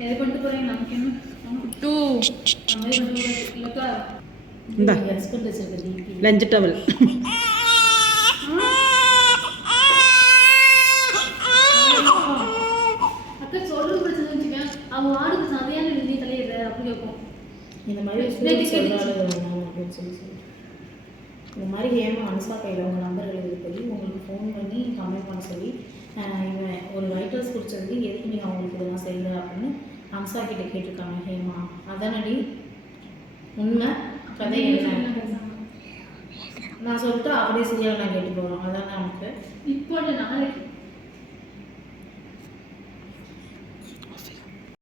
எது பண்ணிட்டு போறீங்க நமக்கு என்ன டூ இல்லக்கா இந்த ஹஸ்பண்ட் வச்சிருக்க லஞ்ச் டவல் அக்கா சொல்ற பிரச்சனை வச்சுக்க அவன் ஆடுக்கு சதையான நீ தலையிடுற அப்படி கேட்போம் இந்த மாதிரி அப்படின்னு சொல்லி இந்த மாதிரி ஹேமா அனுசா கையில் உங்கள் நம்பர் எழுதி சொல்லி உங்களுக்கு ஃபோன் பண்ணி கம்ப்ளைண்ட் பண்ண சொல்லி இவன் ஒரு ரைட்டர்ஸ் பிடிச்சது எதுக்கு நீங்கள் அவங்களுக்கு இதெல்லாம் செய்யல அப்படின்னு அனுசா கிட்ட கேட்டிருக்காங்க ஹேமா. அதானடி உண்மை கதை என்ன நான் சொல்லிட்டு அப்படியே சரியாக நான் கேட்டு போகிறோம். அதானே நமக்கு இப்போ நாளைக்கு